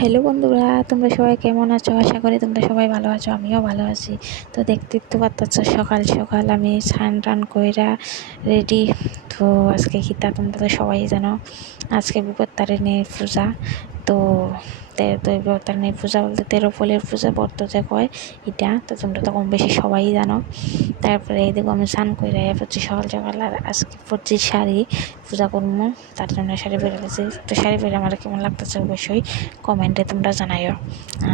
Hello বন্ধুরা, তোমরা সবাই কেমন আছো? আশা করি তোমরা সবাই ভালো আছো, আমিও ভালো আছি। তো দেখতে তো পাচ্ছ সকাল সকাল আমি স্নান টান কইরা রেডি। তো আজকে খিতা তোমরা তো সবাই জানো, আজকে বিপত্তারিণীর পূজা। তো বিপত্তারিণীর পূজা বলতে 13 ফলের পূজা ব্রত যে কয় এটা, তো তোমরা তো কম বেশি সবাই জানো। তারপরে এই দেখো আমি স্নান কইরা পড়ছি সকাল সকাল, আর আজকে পড়ছি শাড়ি পূজা করবো, তার জন্য শাড়ি পরে গেছি। তো শাড়ি পরে আমার কেমন লাগতেছে অবশ্যই কমেন্টে তোমরা জানাইও।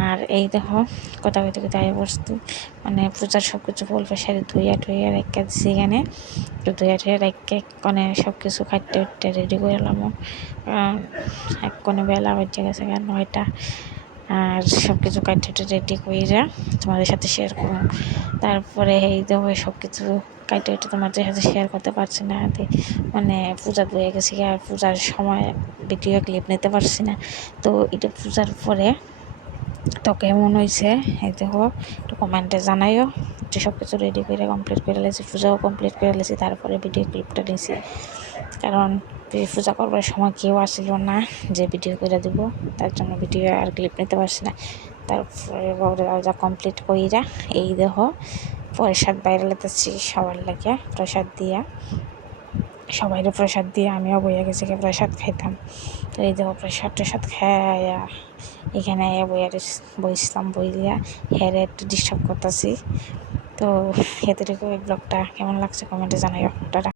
আর এই দেখো কথা কইতে কইতে আয় বসতে, মানে পূজার সব কিছু ফুল শাড়ি ধুইয়া টুইয়া রেখে দিছি এখানে। তো ধুইয়া টুইয়া রেখে মানে সব কিছু খাইতে উঠতে রেডি করে এলাম। এক কোণে বেলা হয়ে গেছে 9টা, আর সব কিছু কাইটে রেডি কইরা তোমাদের সাথে শেয়ার করবো। তারপরে এই দেখো সব কিছু কাইটে তোমাদের সাথে শেয়ার করতে পারছি না, মানে পূজা ধুয়ে গেছি আর পূজার সময় ভিডিও ক্লিপ নিতে পারছি না। তো এটা পূজার পরে তো কেমন হয়েছে এই দেখো একটু কমেন্টে জানাইও। যে সব কিছু রেডি করে কমপ্লিট করে লেছি, পূজাও কমপ্লিট করে লেছি, তারপরে ভিডিও ক্লিপটা নিয়েছি। কারণ পূজা করবার সময় কেউ আসছিল না যে ভিডিও করে দিব, তার জন্য ভিডিও আর ক্লিপ নিতে পারছি না। তারপরে যা কমপ্লিট কইরা এই দেখো প্রসাদ বাইরে লেতেছি সবার লাগে, প্রসাদ দিয়া সবাইরে প্রসাদ দিয়ে আমিও বইয়া গেছি প্রসাদ খাইতাম। তো এই দেখো প্রসাদ টসাদ খাইয়া এখানে বইছিলাম, বই দিয়া হেরে একটু ডিস্টার্ব করতেছি। তো এতটুকু এই ব্লগটা কেমন লাগছে কমেন্টে জানাইও। টাটা।